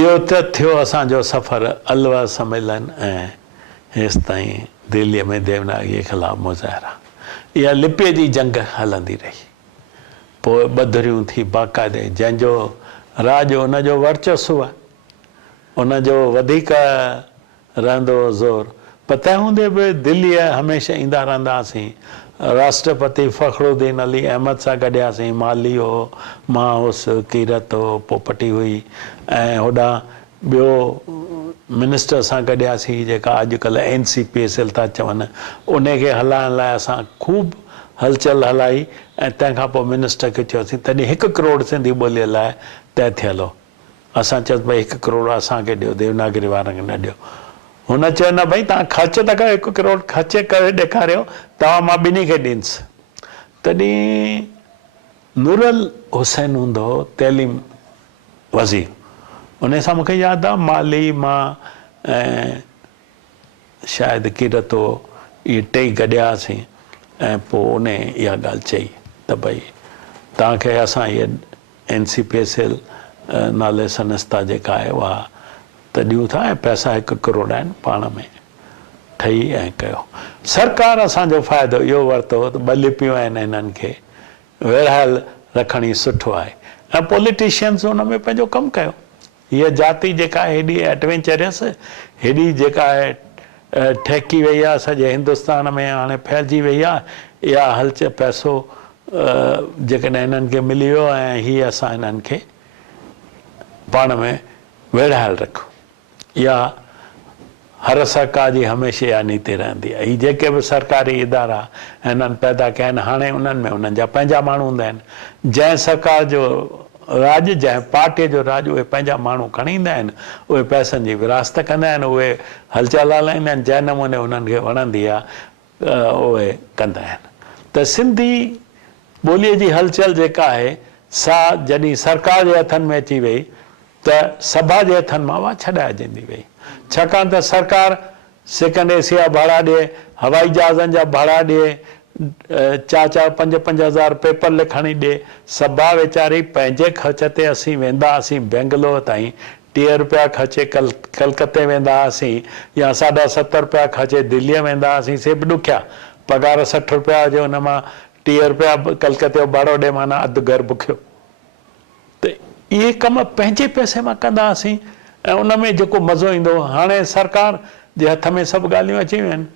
इहो त थियो असांजो सफ़र अलवा सम्मेलन ऐं हेसि ताईं दिल्लीअ में देवनागरीअ ख़िलाफ़ मुज़ाहिरा इहा लिपीअ जी जंग हलंदी रही पोइ ॿधरियूं थी बाक़ाइदे जंहिंजो राज उनजो वर्चस्व आहे उनजो वधीक रहंदो ज़ोर पर तंहिं हूंदे बि दिल्लीअ हमेशह ईंदा रहंदा हुआसीं राष्ट्रपति फ़खरुद्दीन अली अहमद सां गॾियासीं माली हो मां हुउसि कीरत हो पोपटी हुई ऐं होॾां ॿियो मिनिस्टर सां गॾियासीं जेका अॼुकल्ह NCPSL था चवनि उनखे हलाइण लाइ असां ख़ूब हलचल हलाई ऐं तंहिंखां पोइ मिनिस्टर खे चयोसीं तॾहिं 1 करोड़ सिंधी ॿोलीअ लाइ तइ थियल हो असां चयोसि भई 1 करोड़ असांखे ॾियो देवनागरी वारनि खे न ॾियो हुन चयो न भई तव्हां ख़र्च था कयो 1 करोड़ ख़र्च करे ॾेखारियो तव्हां मां ॿिन्ही खे ॾींदुसि तॾहिं नूरल हुसैन हूंदो हो तइलीम वज़ीर उन सां मूंखे यादि आहे माली मां ऐं शायदि कीरत हो इहे टई गॾियासीं ऐं पोइ उन इहा ॻाल्हि चई त भई तव्हांखे असां इहे NCPSL नाले संस्था जेका आहे उहा त ॾियूं था ऐं पैसा 1 करोड़ आहिनि पाण में ठही ऐं कयो सरकार असांजो फ़ाइदो इहो वरितो त 2 लिपियूं आहिनि हिननि खे विरहायल रखणी सुठो आहे ऐं पॉलिटिशियन्स हुन में पंहिंजो कमु कयो हीअ जाति जेका आहे हेॾी एडवेंचरस हेॾी जेका आहे ठहिकी वई आहे सॼे हिंदुस्तान में हाणे फैलिजी वई आहे इहा हलचल पैसो जेकॾहिं हिननि खे मिली वियो ऐं हीअ असां हिननि खे पाण में वेड़हायल रखूं इहा हर सरकार जी हमेशह इहा नीति रहंदी आहे हीअ जेके बि सरकारी इदारा हिननि पैदा कया आहिनि हाणे उन्हनि में उन्हनि जा पंहिंजा माण्हू हूंदा आहिनि जंहिं सरकार जो राज जंहिं पार्टीअ जो राज उहे पंहिंजा माण्हू खणी ईंदा आहिनि उहे पैसनि जी विरासत कंदा आहिनि उहे हलचल हलाईंदा आहिनि जंहिं नमूने उन्हनि खे वणंदी आहे उहे कंदा आहिनि त सिंधी ॿोलीअ जी हलचल जेका आहे सा जॾहिं सरकार जे हथनि में अची वई त सभा जे हथनि मां उहा छॾाइजंदी वई छाकाणि त सरकार सेकेंड AC जा भाड़ा ॾिए हवाई जहाज़नि जा भाड़ा ॾिए 4-4, 5-5 हज़ार पेपर लिखणी ॾिए सभा वीचारी पंहिंजे ख़र्च ते असीं वेंदा हुआसीं बेंगलोर ताईं 30 रुपया ख़र्चे कलकत्ते वेंदा हुआसीं या 70.5 रुपया ख़र्चे दिल्लीअ वेंदा हुआसीं से बि ॾुखिया पघार 60 रुपया हुजे हुन मां 30 रुपया कलकत्ते जो भाड़ो ॾे माना अधु घरु बुखियो त इहे कम पंहिंजे पैसे मां कंदा हुआसीं ऐं उन में जेको मज़ो ईंदो हाणे सरकार जे हथ में सभु ॻाल्हियूं अची वियूं आहिनि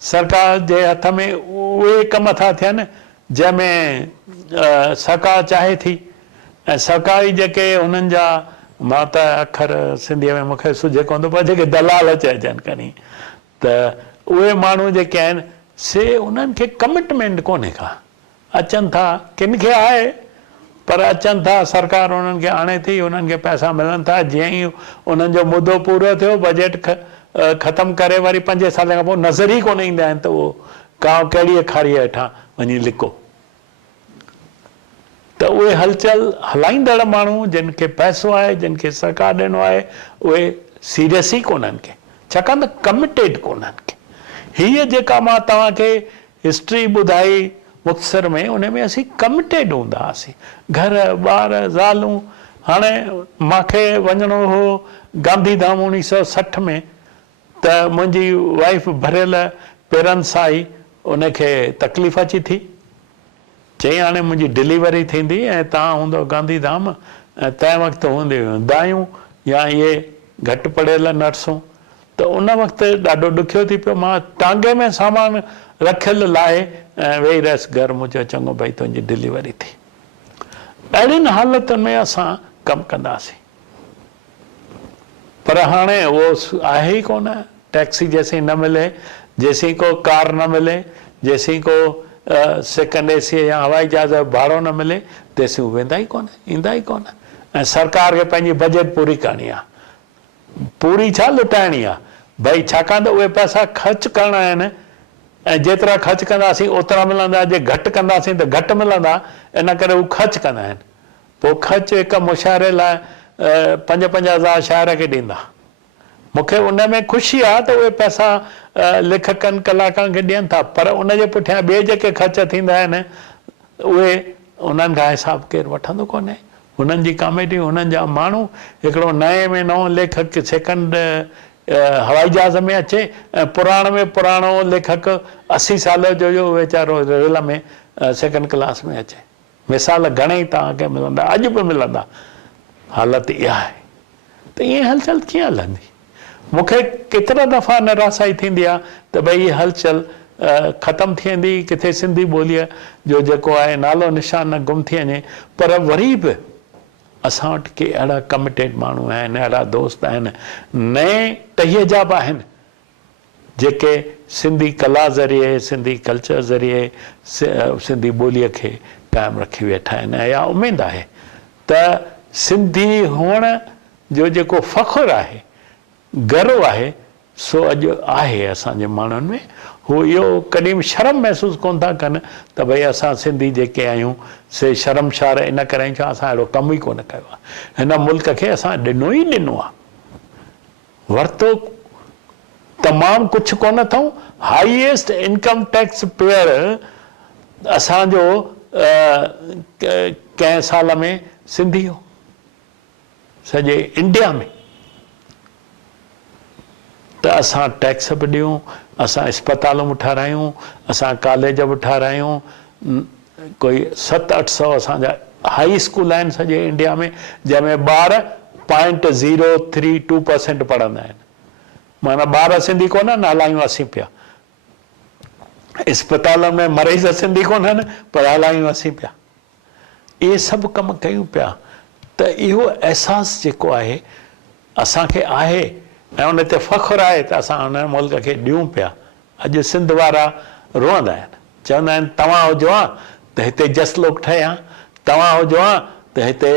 सरकार जे हथ में उहे कम था थियनि जंहिंमें सरकार चाहे थी ऐं सरकारी जेके हुननि जा मां त अखर सिंधीअ में मूंखे सुझे कोन थो पर जेके दलाल चइजनि खणी त उहे माण्हू जेके आहिनि से उन्हनि खे कमिटमेंट कोन्हे का अचनि था किन खे आहे पर अचनि था सरकार उन्हनि खे आणे थी उन्हनि खे पैसा मिलनि था जीअं ई उन्हनि जो मुदो पूरो थियो बजट ख़तमु करे वरी 5 साल खां पोइ नज़र ई कोन ईंदा आहिनि त उहो कांव कहिड़ी अखाड़ीअ हेठां वञी लिको त उहे हलचल हलाईंदड़ माण्हू जिन खे पैसो आहे जिन खे सरकार ॾिनो आहे उहे सीरियस ई कोन्हनि खे छाकाणि त कमिटेड कोन्हनि खे हीअ जेका मां तव्हांखे हिस्ट्री ॿुधाई मुख़्तसर में उन में असीं कमिटेड हूंदा हुआसीं घर ॿार ज़ालूं हाणे मूंखे वञिणो हो गांधीधाम 1960 में त मुंहिंजी वाइफ भरियल पेरनि सां ई उनखे तकलीफ़ अची थी चई हाणे मुंहिंजी डिलीवरी थींदी ऐं तव्हां हूंदो गांधीधाम ऐं तंहिं वक़्तु हूंदियूं दायूं या इहे घटि पढ़ियल नर्सूं त उन वक़्तु ॾाढो ॾुखियो थी पियो मां टांगे में सामान रखियल लाहे ऐं वेही रहियसि घरु मुंहिंजो चङो भई तुंहिंजी डिलीवरी थी अहिड़ियुनि हालतुनि में असां कमु कंदासीं पर हाणे उहो आहे ई कोन टैक्सी जेसीं न मिले जेसीं को कार न मिले जेसीं को सेकेंड AC या हवाई जहाज़ जो भाड़ो न मिले तेसीं वेंदा ई कोन ईंदा ई कोन ऐं सरकार खे पंहिंजी बजट पूरी करणी आहे पूरी छा लुटाइणी आहे भई छाकाणि त उहे पैसा ख़र्चु करणा आहिनि ऐं जेतिरा ख़र्चु कंदासीं ओतिरा मिलंदा जे घटि कंदासीं त घटि मिलंदा इन करे उहे ख़र्चु कंदा आहिनि पोइ ख़र्चु हिकु मुशाइरे लाइ 5-5 हज़ार शाइर खे ॾींदा मूंखे उन में ख़ुशी आहे त उहे पैसा लेखकनि कलाकारनि खे ॾियनि था पर उनजे पुठियां ॿिए जेके ख़र्च थींदा आहिनि उहे उन्हनि खां हिसाबु केरु वठंदो कोन्हे हुननि जी कॉमेडी, हुननि जा माण्हू, हिकिड़ो नए में नओं लेखक सेकंड हवाई जहाज़ में अचे ऐं पुराण में पुराणो लेखक 80 साल जो हुयो वीचारो रेल में सेकंड क्लास में अचे। मिसाल घणेई तव्हांखे मिलंदा, अॼु बि मिलंदा। हालति इहा आहे त ईअं हलचल कीअं हलंदी? मूंखे केतिरा दफ़ा निराशाई थींदी आहे त भई हीअ हलचल ख़तमु थी वेंदी, किथे सिंधी ॿोलीअ जो जेको आहे नालो निशान न गुम थी वञे। पर वरी बि असां वटि के अहिड़ा कमिटेड माण्हू आहिनि, अहिड़ा दोस्त आहिनि, नए टहीअ जा बि आहिनि, जेके सिंधी कला ज़रिए, सिंधी कल्चर ज़रिए सिंधी ॿोलीअ खे क़ाइमु रखी वेठा आहिनि। ऐं इहा उमेदु आहे त सिंधी हुअण जो जेको फ़ख़ुरु आहे, गर्व आहे, सो अॼु आहे असांजे माण्हुनि में। हू इहो कॾहिं बि शर्म महसूसु कोन था कनि त भई असां सिंधी जेके आहियूं से शर्मशार इन करे आहियूं छा असां अहिड़ो कमु ई कोन कयो आहे। हिन मुल्क खे असां ॾिनो ई ॾिनो आहे, वरितो तमामु कुझु कोन अथऊं। हाईएस्ट इनकम टैक्स पेयर असांजो कंहिं साल में सिंधी हो सॼे इंडिया में। त असां टैक्स बि ॾियूं, असां अस्पतालूं बि ठारायूं, असां कॉलेज बि ठारायूं, कोई 700-800 असांजा हाई स्कूल आहिनि सॼे इंडिया में, जंहिंमें ॿार 0.032% पढ़ंदा आहिनि। माना ॿार सिंधी कोन्हनि, हलायूं असीं पिया। अस्पतालनि में मरीज़ सिंधी कोन्हनि, पर हलायूं असीं पिया। इहे सभु कम कयूं पिया। त इहो अहसासु जेको आहे असांखे आहे ऐं उन ते फ़ख़ुरु आहे त असां हुन मुल्क खे ॾियूं पिया। अॼु सिंध वारा रोअंदा आहिनि, चवंदा आहिनि तव्हां हुजो हा त हिते जसलोक ठहिया, तव्हां हुजो हा त हिते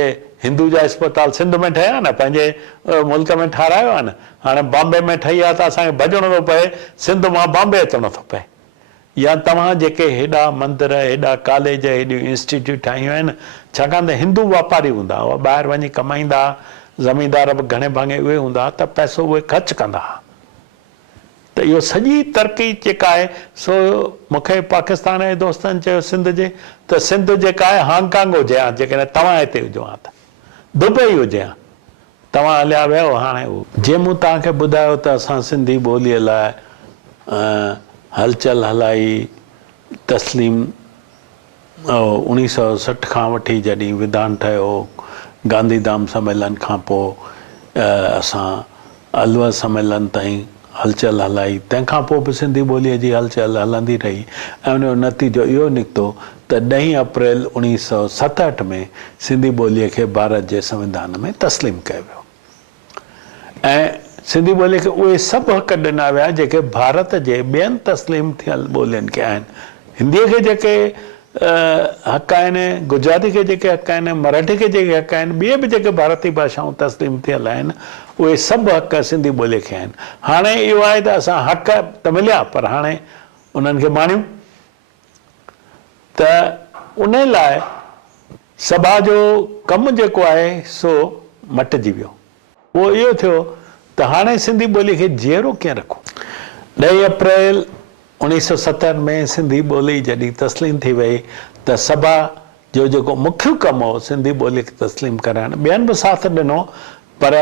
हिंदू जा अस्पताल सिंध में ठहिया न, पंहिंजे मुल्क में ठारायो आहे न। हाणे बॉम्बे में ठही आहे त असांखे भॼणो थो पए, सिंध मां बॉम्बे अचिणो थो पए। या तव्हां जेके हेॾा मंदर, हेॾा कॉलेज, हेॾियूं इंस्टीट्यूट ठाहियूं आहिनि, छाकाणि त हिंदू वापारी हूंदा, उहे ॿाहिरि वञी कमाईंदा, ज़मीनदार बि घणे भाङे उहे हूंदा, त पैसो उहे ख़र्चु कंदा। त इहो सॼी तरक़ी जेका आहे सो मूंखे पाकिस्तान जे दोस्तनि चयो सिंध जे, त सिंध जेका आहे हांगकांग हुजे हा, जेकॾहिं तव्हां हिते हुजो हा त दुबई हुजे हा, तव्हां हलिया वियो। हाणे उहो जीअं मूं तव्हांखे ॿुधायो त असां सिंधी ॿोलीअ लाइ हलचल हलाई, तस्लीम 1960 खां वठी जॾहिं विधान ठहियो, गांधीधाम सम्मेलन खां पोइ असां अलवर सम्मेलन ताईं हलचल हलाई। तंहिंखां पोइ बि सिंधी ॿोलीअ जी हलचल हलंदी रही ऐं उनजो नतीजो इहो निकितो त 10 अप्रैल 1967 में सिंधी ॿोलीअ खे भारत जे संविधान में तस्लीम कयो वियो। ऐं सिंधी ॿोलीअ खे उहे सभु हक़ ॾिना विया जेके भारत जे ॿियनि तस्लीम थियल ॿोलियुनि खे आहिनि। हिंदीअ खे जेके हक़ आहिनि, गुजराती खे जेके हक़ आहिनि, मराठी खे जेके हक़ आहिनि, ॿिए बि जेके भारतीय भाषाऊं तस्लीम थियल आहिनि, उहे सभु हक़ सिंधी ॿोलीअ खे आहिनि। हाणे इहो आहे त असां हक़ त मिलिया, पर हाणे उन्हनि खे माणियूं। त उन लाइ सभा जो कमु जेको आहे सो मटिजी वियो। उहो इहो थियो त हाणे सिंधी ॿोलीअ खे जीअरो कीअं रखूं। 10 अप्रैल 1970 में सिंधी ॿोली जॾहिं तस्लीम थी वई त सभा जो जेको मुख्य कमु हो सिंधी ॿोलीअ खे तस्लीम कराइणु, ॿियनि बि साथ ॾिनो, पर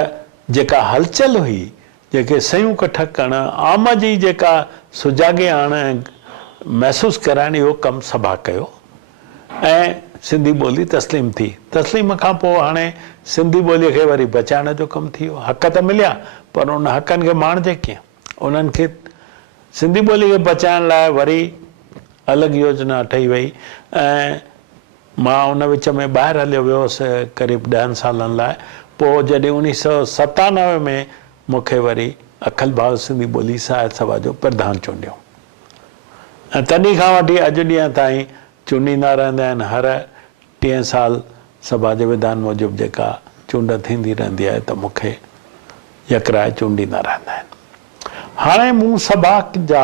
जेका हलचल हुई, जेके सयूं कठ करणु, आम जी जेका सुजाॻे आणणु, महसूसु कराइणु, इहो कमु सभा कयो ऐं सिंधी ॿोली तस्लीम थी। तस्लीम खां पोइ हाणे सिंधी ॿोलीअ खे वरी बचाइण जो कमु थी वियो। हक़ त मिलिया, पर उन हक़नि खे माणिजे कीअं? उन्हनि खे सिंधी ॿोलीअ खे बचाइण लाइ वरी अलॻि योजना ठही वई ऐं मां उन विच में ॿाहिरि हलियो वियोसि क़रीब 10 सालनि लाइ। पोइ जॾहिं 1997 में मूंखे वरी अखिल भारत सिंधी ॿोली साहित्य सभा जो प्रधान चूंडियो ऐं तॾहिं खां वठी अॼु ॾींहं ताईं चूंडींदा रहंदा आहिनि। हर 3 साल सभा जे विधान मूजिबि जेका चूंड थींदी रहंदी आहे त मूंखे यकराए चूंडींदा रहंदा आहिनि। हाणे मूं सभा जा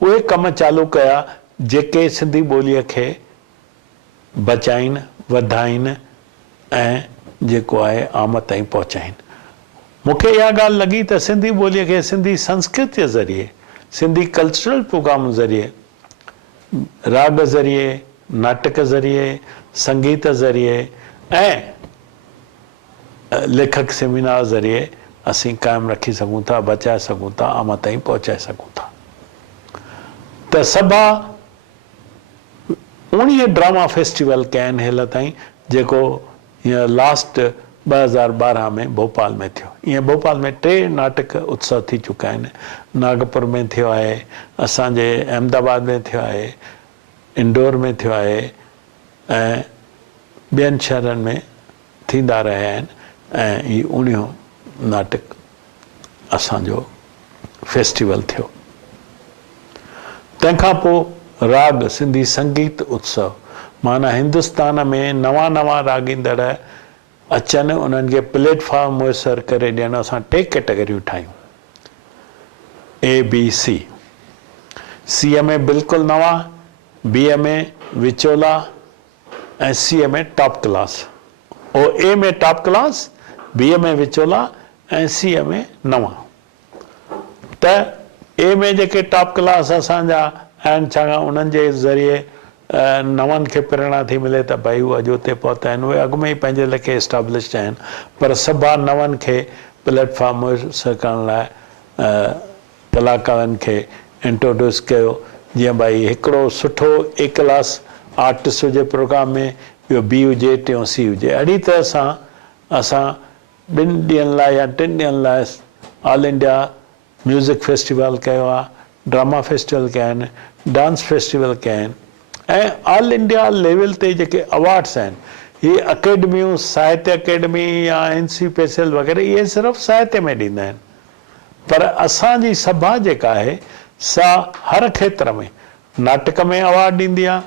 उहे कम चालू कया जेके सिंधी ॿोलीअ खे बचाइनि, वधाइनि ऐं जेको आहे आम ताईं पहुचाइनि। मूंखे इहा ॻाल्हि लॻी त सिंधी ॿोलीअ खे सिंधी संस्कृत जे ज़रिए, सिंधी कल्चरल प्रोग्राम ज़रिए, राग ज़रिए, नाटक ज़रिए, संगीत ज़रिए ऐं लेखक सेमिनार ज़रिए असीं क़ाइमु रखी सघूं था, बचाए सघूं था, आम ताईं पहुचाए सघूं था। त सभा 19 ड्रामा फेस्टिवल कया आहिनि हींअर ताईं, जेको हींअर लास्ट 2012 में भोपाल में थियो। ईअं भोपाल में 3 नाटक उत्सव थी चुका आहिनि। नागपुर में थियो आहे, असांजे अहमदाबाद में थियो आहे, इंदौर में थियो आहे ऐं ॿियनि शहरनि में थींदा रहिया आहिनि। ऐं ही 19 नाटक असांजो फेस्टिवल थियो। तंहिंखां पोइ राग सिंधी संगीत उत्सव, माना हिंदुस्तान में नवां नवां रागींदड़ अचनि, उन्हनि खे प्लेटफॉर्म मुयसरु करे ॾियण। असां 3 कैटेगरियूं ठाहियूं, ABC। C में बिल्कुलु नवां, B में विचोला ऐं C में टॉप क्लास। A में टॉप क्लास, B में विचोला ऐं C में नवां। त A में जेके टॉप क्लास असांजा आहिनि, छाकाणि उन्हनि जे ज़रिए नवनि खे प्रेरणा थी मिले त भई उहे अॼु उते पहुता आहिनि, उहे अॻु में ई पंहिंजे लेखे एस्टाब्लिश्ड आहिनि, पर सभा नवनि खे प्लेटफॉर्म मुयसरु करण लाइ कलाकारनि खे इंट्रोड्यूस कयो। जीअं भई हिकिड़ो सुठो A क्लास आर्टिस्ट हुजे प्रोग्राम में, ॿियो B हुजे, टियों C हुजे। अहिड़ी तरह सां असां 2 ॾींहंनि लाइ या 3 ॾींहंनि लाइ ऑल इंडिया म्यूज़िक फेस्टिवल कयो आहे, ड्रामा फेस्टिवल कया आहिनि, डांस फेस्टिवल कया आहिनि। ऐं ऑल इंडिया लेवल ते जेके अवार्ड्स आहिनि, ये अकेडमियूं, साहित्य अकेडमी या NCPSL वग़ैरह, इहे सिर्फ़ु साहित्य में ॾींदा आहिनि। पर असांजी सभा जेका आहे सा हर खेत्र में, नाटक में अवार्ड ॾींदी आहे,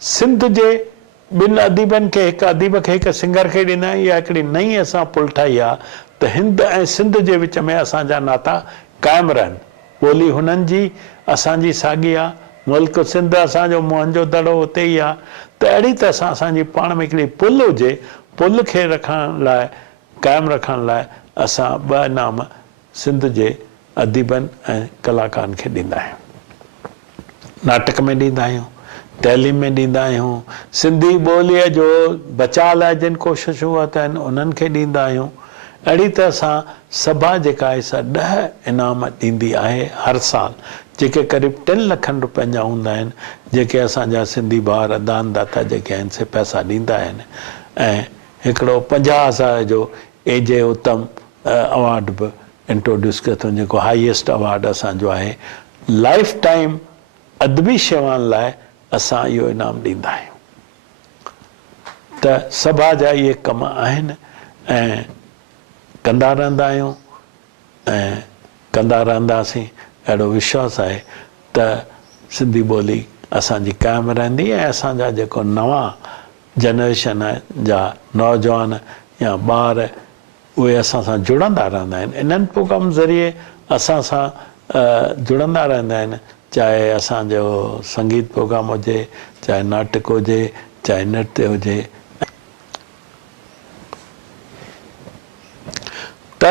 सिंध जे 2 अदीबनि खे, हिकु अदीब खे हिकु सिंगर खे ॾींदा आहियूं। इहा हिकिड़ी नई असां पुल ठाही आहे त हिंद ऐं सिंध जे विच में असांजा नाता क़ाइमु रहनि। ॿोली हुननि जी, असांजी साॻी आहे, मुल्क सिंध असांजो मुंहं जो दड़ो उते ई आहे। त अहिड़ी तरह सां असांजी पाण में हिकिड़ी पुल हुजे, पुल खे रखण लाइ, क़ाइमु रखण लाइ असां 2 इनाम सिंध जे अदीबनि ऐं कलाकारनि खे ॾींदा आहियूं। नाटक में ॾींदा आहियूं, तइलीम में ॾींदा आहियूं, सिंधी ॿोलीअ जो बचाव लाइ जिन कोशिशूं वरिता आहिनि उन्हनि खे ॾींदा आहियूं। अहिड़ी तरह सां सभा जेका आहे सा 10 इनाम ॾींदी आहे हर साल, जेके क़रीब 3 लखनि रुपयनि जा हूंदा आहिनि, जेके असांजा सिंधी भाउर दानदाता जेके आहिनि से पैसा ॾींदा आहिनि। ऐं हिकिड़ो 50,000 जो AJ उत्तम अवार्ड बि इंट्रोड्यूस कयो अथऊं, जेको हाईएस्ट अवार्ड असांजो आहे। लाइफ टाइम अदबी शेवाउनि लाइ असां इहो इनाम ॾींदा आहियूं। त सभा जा इहे कम आहिनि ऐं कंदा रहंदा आहियूं ऐं कंदा रहंदासीं। अहिड़ो विश्वास आहे त सिंधी ॿोली असांजी क़ाइमु रहंदी ऐं असांजा जेको नवां जनरेशन जा नौजवान या ॿार, उहे असां सां जुड़ंदा रहंदा आहिनि। इन्हनि प्रोग्राम ज़रिए असां सां जुड़ंदा रहंदा आहिनि, चाहे असांजो संगीत प्रोग्राम हुजे, चाहे नाटक हुजे, चाहे नृत्य हुजे। त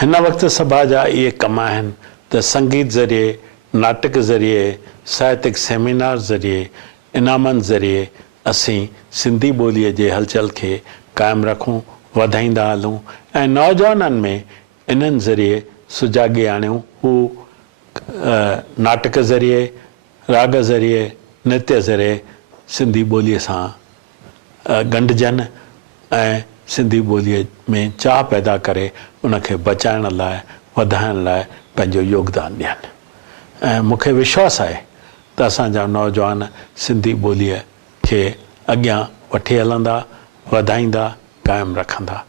हिन वक़्तु सभा जा इहे कम आहिनि त संगीत ज़रिए, नाटक ज़रिए, साहित्यिक सेमिनार ज़रिए, इनामनि ज़रिए असीं सिंधी ॿोलीअ जे हलचल खे क़ाइमु रखूं, वधाईंदा हलूं ऐं नौजवाननि में इन्हनि ज़रिए सुजाॻी आणियूं। हू नाटक ज़रिए, राग ज़रिए, नृत्य ज़रिए सिंधी ॿोलीअ सां ॻंढिजनि ऐं सिंधी ॿोलीअ में चाह पैदा करे उनखे बचाइण लाइ, वधाइण लाइ पंहिंजो योगदान ॾियनि। ऐं मूंखे विश्वास आहे त असांजा नौजवान सिंधी ॿोलीअ खे अॻियां वठी हलंदा, वधाईंदा, क़ाइमु रखंदा।